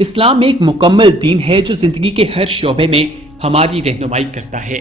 اسلام ایک مکمل دین ہے جو زندگی کے ہر شعبے میں ہماری رہنمائی کرتا ہے۔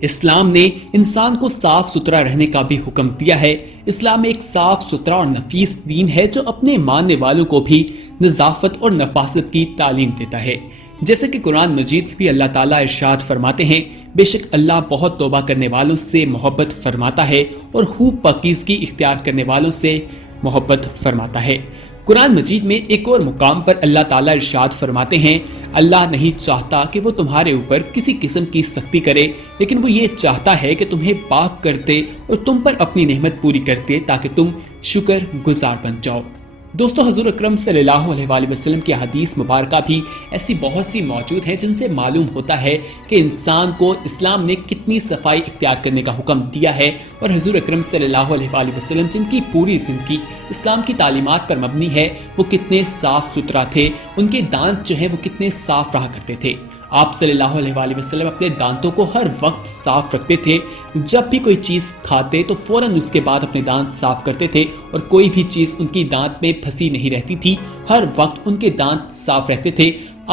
اسلام نے انسان کو صاف ستھرا رہنے کا بھی حکم دیا ہے۔ اسلام ایک صاف ستھرا اور نفیس دین ہے جو اپنے ماننے والوں کو بھی نظافت اور نفاست کی تعلیم دیتا ہے۔ جیسے کہ قرآن مجید بھی اللہ تعالیٰ ارشاد فرماتے ہیں، بے شک اللہ بہت توبہ کرنے والوں سے محبت فرماتا ہے اور خوب پاکیزگی اختیار کرنے والوں سے محبت فرماتا ہے۔ قرآن مجید میں ایک اور مقام پر اللہ تعالیٰ ارشاد فرماتے ہیں، اللہ نہیں چاہتا کہ وہ تمہارے اوپر کسی قسم کی سختی کرے، لیکن وہ یہ چاہتا ہے کہ تمہیں پاک کرتے اور تم پر اپنی نعمت پوری کرتے تاکہ تم شکر گزار بن جاؤ۔ دوستو، حضور اکرم صلی اللہ علیہ وآلہ وسلم کی حدیث مبارکہ بھی ایسی بہت سی موجود ہیں جن سے معلوم ہوتا ہے کہ انسان کو اسلام نے کتنی صفائی اختیار کرنے کا حکم دیا ہے، اور حضور اکرم صلی اللہ علیہ وآلہ وسلم جن کی پوری زندگی اسلام کی تعلیمات پر مبنی ہے، وہ کتنے صاف ستھرا تھے، ان کے دانت جو ہیں وہ کتنے صاف رہا کرتے تھے۔ آپ صلی اللہ علیہ وآلہ وسلم اپنے دانتوں کو ہر وقت صاف رکھتے تھے، جب بھی کوئی چیز کھاتے تو فوراً اس کے بعد اپنے دانت صاف کرتے تھے، اور کوئی بھی چیز ان کی دانت میں پھنسی نہیں رہتی تھی، ہر وقت ان کے دانت صاف رہتے تھے۔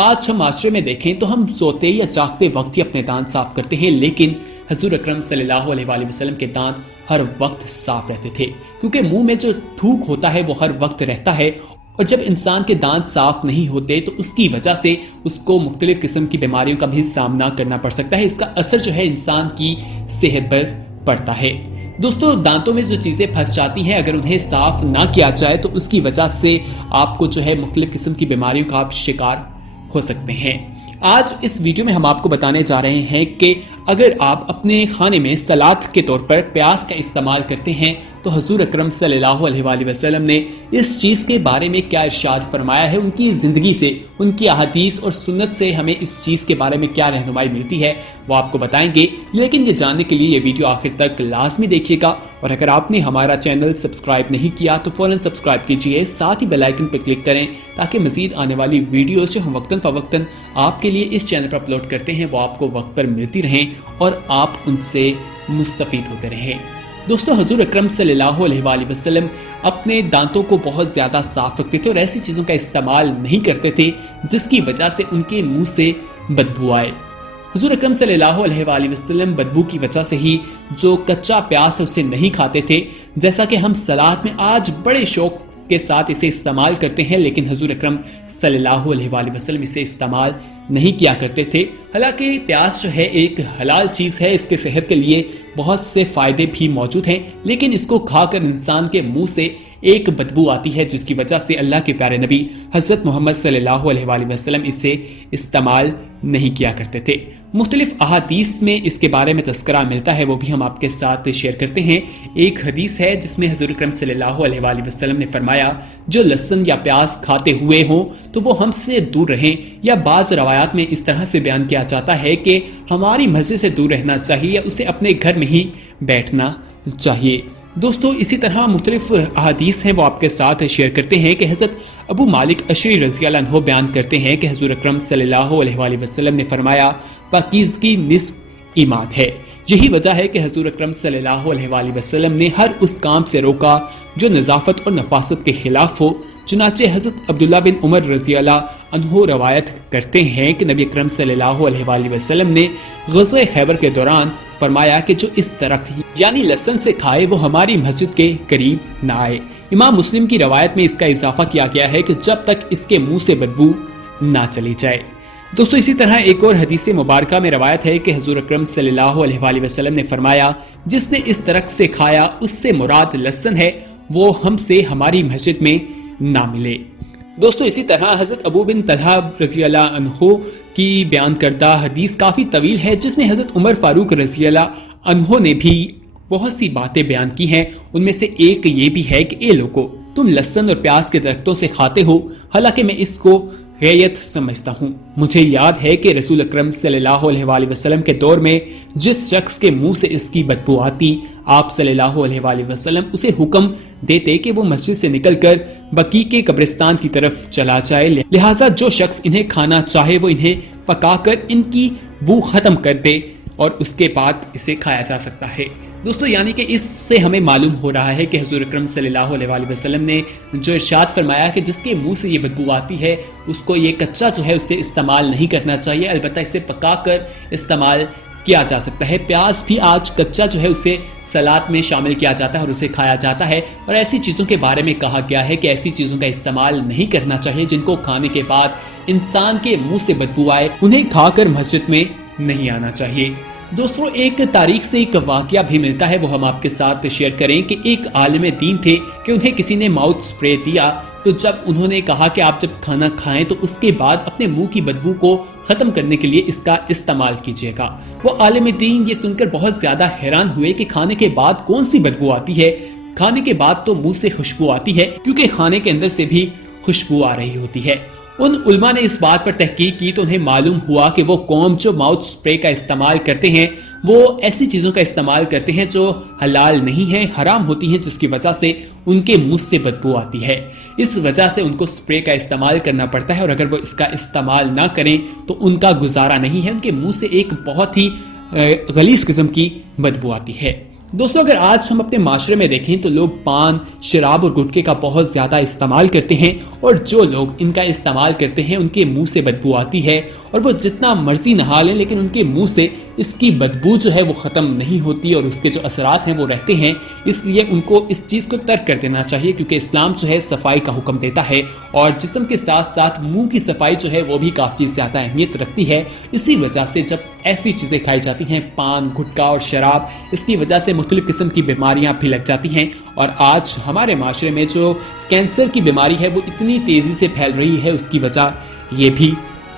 آج ہم معاشرے میں دیکھیں تو ہم سوتے یا جاگتے وقت ہی اپنے دانت صاف کرتے ہیں، لیکن حضور اکرم صلی اللہ علیہ وآلہ وسلم کے دانت ہر وقت صاف رہتے تھے، کیونکہ منہ میں جو تھوک ہوتا ہے وہ ہر وقت رہتا ہے، اور جب انسان کے دانت صاف نہیں ہوتے تو اس کی وجہ سے اس کو مختلف قسم کی بیماریوں کا بھی سامنا کرنا پڑ سکتا ہے۔ اس کا اثر جو ہے انسان کی صحت پر پڑتا ہے۔ دوستو، دانتوں میں جو چیزیں پھنس جاتی ہیں، اگر انہیں صاف نہ کیا جائے تو اس کی وجہ سے آپ کو جو ہے مختلف قسم کی بیماریوں کا آپ شکار ہو سکتے ہیں۔ آج اس ویڈیو میں ہم آپ کو بتانے جا رہے ہیں کہ اگر آپ اپنے کھانے میں سلاد کے طور پر پیاز کا استعمال کرتے ہیں تو حضور اکرم صلی اللہ علیہ وآلہ وسلم نے اس چیز کے بارے میں کیا ارشاد فرمایا ہے، ان کی زندگی سے، ان کی احادیث اور سنت سے ہمیں اس چیز کے بارے میں کیا رہنمائی ملتی ہے، وہ آپ کو بتائیں گے۔ لیکن یہ جاننے کے لیے یہ ویڈیو آخر تک لازمی دیکھیے گا، اور اگر آپ نے ہمارا چینل سبسکرائب نہیں کیا تو فوراً سبسکرائب کیجئے، ساتھ ہی بیل آئیکن پر کلک کریں تاکہ مزید آنے والی ویڈیوز جو ہم وقتاً فوقتاً آپ کے لیے اس چینل پر اپلوڈ کرتے ہیں وہ آپ کو وقت پر ملتی رہیں اور آپ ان سے مستفید ہوتے رہیں۔ دوستو، حضور اکرم صلی اللہ علیہ وآلہ وسلم اپنے دانتوں کو بہت زیادہ صاف رکھتے تھے اور ایسی چیزوں کا استعمال نہیں کرتے تھے جس کی وجہ سے ان کے منہ سے بدبو آئے۔ حضور اکرم صلی اللہ علیہ وآلہ وسلم بدبو کی وجہ سے ہی جو کچا پیاز ہے اسے نہیں کھاتے تھے، جیسا کہ ہم سلاد میں آج بڑے شوق کے ساتھ اسے استعمال کرتے ہیں، لیکن حضور اکرم صلی اللہ علیہ وآلہ وسلم اسے استعمال نہیں کیا کرتے تھے۔ حالانکہ پیاز جو ہے ایک حلال چیز ہے، اس کے صحت کے لیے بہت سے فائدے بھی موجود ہیں، لیکن اس کو کھا کر انسان کے منہ سے ایک بدبو آتی ہے جس کی وجہ سے اللہ کے پیارے نبی حضرت محمد صلی اللہ علیہ وآلہ وسلم اسے استعمال نہیں کیا کرتے تھے۔ مختلف احادیث میں اس کے بارے میں تذکرہ ملتا ہے، وہ بھی ہم آپ کے ساتھ شیئر کرتے ہیں۔ ایک حدیث ہے جس میں حضور اکرم صلی اللہ علیہ وآلہ وسلم نے فرمایا، جو لہسن یا پیاز کھاتے ہوئے ہوں تو وہ ہم سے دور رہیں، یا بعض روایات میں اس طرح سے بیان کیا جاتا ہے کہ ہماری مسجد سے دور رہنا چاہیے یا اسے اپنے گھر میں ہی بیٹھنا چاہیے۔ دوستو، اسی طرح مختلف احادیث ہیں وہ آپ کے ساتھ شیئر کرتے ہیں کہ حضرت ابو مالک اشعری رضی اللہ عنہ بیان کرتے ہیں کہ حضور اکرم صلی اللہ علیہ وآلہ وسلم نے فرمایا، پاکیزگی نصف ایمان ہے۔ یہی وجہ ہے کہ حضور اکرم صلی اللہ علیہ وآلہ وسلم نے ہر اس کام سے روکا جو نظافت اور نفاست کے خلاف ہو۔ چنانچہ حضرت عبداللہ بن عمر رضی اللہ عنہ روایت کرتے ہیں کہ نبی اکرم صلی اللہ علیہ وآلہ وسلم نے غزوہ خیبر کے دوران فرمایا کہ جو اس درخت یعنی لہسن سے کھائے وہ ہماری مسجد کے قریب نہ آئے۔ امام مسلم کی روایت میں اس کا اضافہ کیا گیا ہے کہ جب تک اس کے منہ سے بدبو نہ چلی جائے۔ دوستو، اسی طرح ایک اور حدیث مبارکہ میں روایت ہے کہ حضور اکرم صلی اللہ علیہ وآلہ وسلم نے فرمایا، جس نے اس درخت سے کھایا اس سے مراد لہسن ہے، وہ ہم سے ہماری مسجد میں نہ ملے۔ دوستو، اسی طرح حضرت ابو بن طلحہ رضی اللہ عنہ کی بیان کردہ حدیث کافی طویل ہے جس میں حضرت عمر فاروق رضی اللہ عنہ نے بھی بہت سی باتیں بیان کی ہیں۔ ان میں سے ایک یہ بھی ہے کہ اے لوگو، تم لہسن اور پیاز کے درختوں سے کھاتے ہو، حالانکہ میں اس کو غیت سمجھتا ہوں۔ مجھے یاد ہے کہ رسول اکرم صلی اللہ علیہ وآلہ وسلم کے دور میں جس شخص کے منہ سے اس کی بدبو آتی، آپ صلی اللہ علیہ وآلہ وسلم اسے حکم دیتے کہ وہ مسجد سے نکل کر بقیع کے قبرستان کی طرف چلا جائے، لہٰذا جو شخص انہیں کھانا چاہے وہ انہیں پکا کر ان کی بو ختم کر دے اور اس کے بعد اسے کھایا جا سکتا ہے۔ دوستو یعنی کہ اس سے ہمیں معلوم ہو رہا ہے کہ حضور اکرم صلی اللہ علیہ وآلہ وسلم نے جو ارشاد فرمایا کہ جس کے منہ سے یہ بدبو آتی ہے اس کو یہ کچا جو ہے اسے استعمال نہیں کرنا چاہیے، البتہ اسے پکا کر استعمال کیا جا سکتا ہے۔ پیاز بھی آج کچا جو ہے اسے سلاد میں شامل کیا جاتا ہے اور اسے کھایا جاتا ہے، اور ایسی چیزوں کے بارے میں کہا گیا ہے کہ ایسی چیزوں کا استعمال نہیں کرنا چاہیے جن کو کھانے کے بعد انسان کے منہ سے بدبو آئے، انہیں کھا کر مسجد میں نہیں آنا چاہیے۔ دوستو ایک تاریخ سے ایک واقعہ بھی ملتا ہے، وہ ہم آپ کے ساتھ شیئر کریں کہ ایک عالم دین تھے کہ انہیں کسی نے ماؤتھ سپرے دیا، تو جب انہوں نے کہا کہ آپ جب کھانا کھائیں تو اس کے بعد اپنے منہ کی بدبو کو ختم کرنے کے لیے اس کا استعمال کیجیے گا۔ وہ عالم دین یہ سن کر بہت زیادہ حیران ہوئے کہ کھانے کے بعد کون سی بدبو آتی ہے، کھانے کے بعد تو منہ سے خوشبو آتی ہے، کیونکہ کھانے کے اندر سے بھی خوشبو آ رہی ہوتی ہے۔ ان علماء نے اس بات پر تحقیق کی تو انہیں معلوم ہوا کہ وہ قوم جو ماؤتھ سپرے کا استعمال کرتے ہیں وہ ایسی چیزوں کا استعمال کرتے ہیں جو حلال نہیں ہیں، حرام ہوتی ہیں، جس کی وجہ سے ان کے منہ سے بدبو آتی ہے۔ اس وجہ سے ان کو سپرے کا استعمال کرنا پڑتا ہے، اور اگر وہ اس کا استعمال نہ کریں تو ان کا گزارا نہیں ہے، ان کے منہ سے ایک بہت ہی غلیظ قسم کی بدبو آتی ہے۔ دوستو اگر آج ہم اپنے معاشرے میں دیکھیں تو لوگ پان، شراب اور گٹکے کا بہت زیادہ استعمال کرتے ہیں، اور جو لوگ ان کا استعمال کرتے ہیں ان کے منہ سے بدبو آتی ہے، اور وہ جتنا مرضی نہا لیں لیکن ان کے منہ سے اس کی بدبو جو ہے وہ ختم نہیں ہوتی، اور اس کے جو اثرات ہیں وہ رہتے ہیں۔ اس لیے ان کو اس چیز کو ترک کر دینا چاہیے، کیونکہ اسلام جو ہے صفائی کا حکم دیتا ہے، اور جسم کے ساتھ ساتھ منہ کی صفائی جو ہے وہ بھی کافی زیادہ اہمیت رکھتی ہے۔ اسی وجہ سے جب ایسی چیزیں کھائی جاتی ہیں، پان، گٹکا اور شراب، اس کی وجہ سے مختلف قسم کی بیماریاں بھی لگ جاتی ہیں، اور آج ہمارے معاشرے میں جو کینسر کی بیماری ہے وہ اتنی تیزی سے پھیل رہی ہے، اس کی وجہ یہ بھی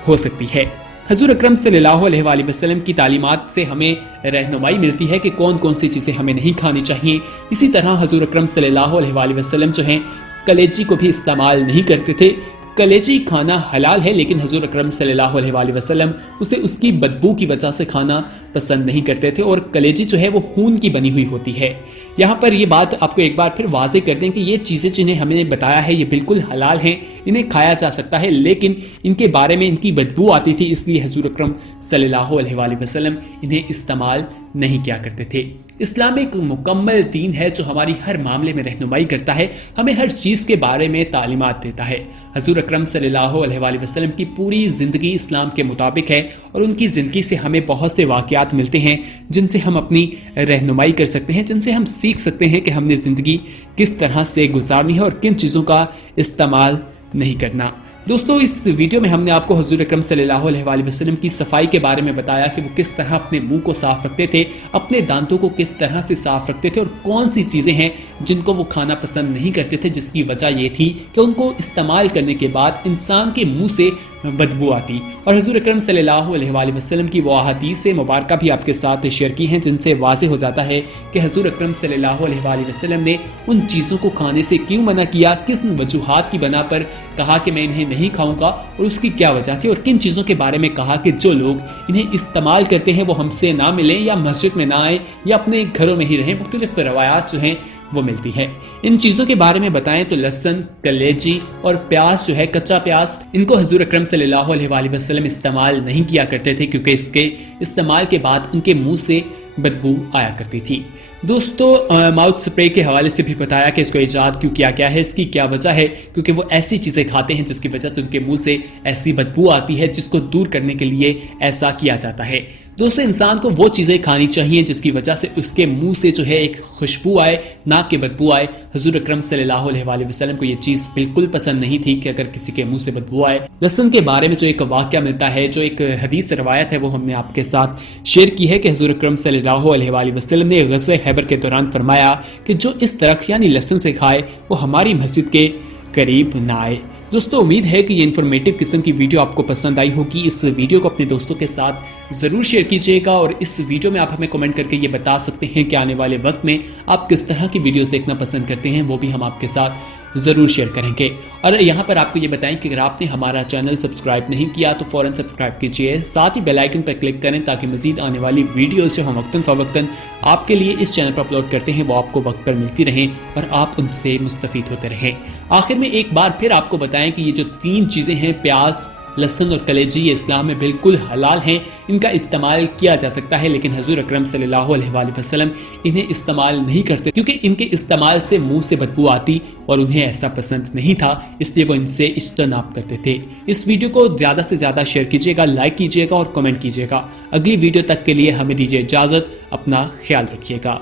ہو سکتی ہے۔ حضور اکرم صلی اللہ علیہ وآلہ وسلم کی تعلیمات سے ہمیں رہنمائی ملتی ہے کہ کون کون سی چیزیں ہمیں نہیں کھانی چاہیے۔ اسی طرح حضور اکرم صلی اللہ علیہ وآلہ وسلم جو ہیں کلیجی کو بھی استعمال نہیں کرتے تھے۔ کلیجی کھانا حلال ہے، لیکن حضور اکرم صلی اللہ علیہ وآلہ وسلم اسے اس کی بدبو کی وجہ سے کھانا پسند نہیں کرتے تھے، اور کلیجی جو ہے وہ خون کی بنی ہوئی ہوتی ہے۔ یہاں پر یہ بات آپ کو ایک بار پھر واضح کر دیں کہ یہ چیزیں جنہیں ہم نے بتایا ہے یہ بالکل حلال ہیں، انہیں کھایا جا سکتا ہے، لیکن ان کے بارے میں ان کی بدبو آتی تھی، اس لیے حضور اکرم صلی اللہ علیہ وآلہ وسلم انہیں استعمال نہیں کیا کرتے تھے۔ اسلام ایک مکمل دین ہے جو ہماری ہر معاملے میں رہنمائی کرتا ہے، ہمیں ہر چیز کے بارے میں تعلیمات دیتا ہے۔ حضور اکرم صلی اللہ علیہ وآلہ وسلم کی پوری زندگی اسلام کے مطابق ہے، اور ان کی زندگی سے ہمیں بہت سے واقعات ملتے ہیں جن سے ہم اپنی رہنمائی کر سکتے ہیں، جن سے ہم سیکھ سکتے ہیں کہ ہم نے زندگی کس طرح سے گزارنی ہے اور کن چیزوں کا استعمال نہیں کرنا۔ دوستو اس ویڈیو میں ہم نے آپ کو حضور اکرم صلی اللہ علیہ وآلہ وسلم کی صفائی کے بارے میں بتایا کہ وہ کس طرح اپنے منہ کو صاف رکھتے تھے، اپنے دانتوں کو کس طرح سے صاف رکھتے تھے، اور کون سی چیزیں ہیں جن کو وہ کھانا پسند نہیں کرتے تھے، جس کی وجہ یہ تھی کہ ان کو استعمال کرنے کے بعد انسان کے منہ سے بدبو آتی۔ اور حضور اکرم صلی اللہ علیہ وآلہ وسلم کی وہ احادیث مبارکہ بھی آپ کے ساتھ شیئر کی ہیں جن سے واضح ہو جاتا ہے کہ حضور اکرم صلی اللہ علیہ وآلہ وسلم نے ان چیزوں کو کھانے سے کیوں منع کیا، کس وجوہات کی بنا پر کہا کہ میں انہیں نہیں کھاؤں گا، اور اس کی کیا وجہ تھی، اور کن چیزوں کے بارے میں کہا کہ جو لوگ انہیں استعمال کرتے ہیں وہ ہم سے نہ ملیں، یا مسجد میں نہ آئیں، یا اپنے گھروں میں ہی رہیں۔ مختلف روایات جو ہیں وہ ملتی ہے۔ ان چیزوں کے بارے میں بتائیں تو لہسن، کلیجی اور پیاز جو ہے، کچا پیاز، ان کو حضور اکرم صلی اللہ علیہ وآلہ وسلم استعمال نہیں کیا کرتے تھے، کیونکہ اس کے استعمال کے بعد ان کے منہ سے بدبو آیا کرتی تھی۔ دوستو ماؤتھ سپرے کے حوالے سے بھی بتایا کہ اس کو ایجاد کیوں کیا گیا ہے، اس کی کیا وجہ ہے، کیونکہ وہ ایسی چیزیں کھاتے ہیں جس کی وجہ سے ان کے منہ سے ایسی بدبو آتی ہے، جس کو دور کرنے کے لیے ایسا کیا جاتا ہے۔ دوستو انسان کو وہ چیزیں کھانی چاہیے جس کی وجہ سے اس کے منہ سے جو ہے ایک خوشبو آئے، ناک کے بدبو آئے۔ حضور اکرم صلی اللہ علیہ وآلہ وسلم کو یہ چیز بالکل پسند نہیں تھی کہ اگر کسی کے منہ سے بدبو آئے۔ لہسن کے بارے میں جو ایک واقعہ ملتا ہے، جو ایک حدیث روایت ہے، وہ ہم نے آپ کے ساتھ شیئر کی ہے کہ حضور اکرم صلی اللہ علیہ وآلہ وسلم نے غزوہ خیبر کے دوران فرمایا کہ جو اس درخت یعنی لہسن سے کھائے وہ ہماری مسجد کے قریب نہ آئے۔ دوستو امید ہے کہ یہ انفارمیٹو قسم کی ویڈیو آپ کو پسند آئی ہوگی۔ اس ویڈیو کو اپنے دوستوں کے ساتھ ضرور شیئر کیجئے گا، اور اس ویڈیو میں آپ ہمیں کمنٹ کر کے یہ بتا سکتے ہیں کہ آنے والے وقت میں آپ کس طرح کی ویڈیوز دیکھنا پسند کرتے ہیں، وہ بھی ہم آپ کے ساتھ ضرور شیئر کریں گے۔ اور یہاں پر آپ کو یہ بتائیں کہ اگر آپ نے ہمارا چینل سبسکرائب نہیں کیا تو فوراً سبسکرائب کیجئے، ساتھ ہی بیل آئیکن پر کلک کریں تاکہ مزید آنے والی ویڈیوز جو ہم وقتاً فوقتاً آپ کے لیے اس چینل پر اپلوڈ کرتے ہیں وہ آپ کو وقت پر ملتی رہیں اور آپ ان سے مستفید ہوتے رہیں۔ آخر میں ایک بار پھر آپ کو بتائیں کہ یہ جو 3 چیزیں ہیں، پیاز، لہسن اور کلیجی یہ اسلام میں بالکل حلال ہیں، ان کا استعمال کیا جا سکتا ہے، لیکن حضور اکرم صلی اللہ علیہ وآلہ وسلم انہیں استعمال نہیں کرتے کیونکہ ان کے استعمال سے منہ سے بدبو آتی اور انہیں ایسا پسند نہیں تھا، اس لیے وہ ان سے اجتناب کرتے تھے۔ اس ویڈیو کو زیادہ سے زیادہ شیئر کیجیے گا، لائک کیجیے گا اور کمنٹ کیجیے گا۔ اگلی ویڈیو تک کے لیے ہمیں دیجیے اجازت، اپنا خیال رکھیے گا۔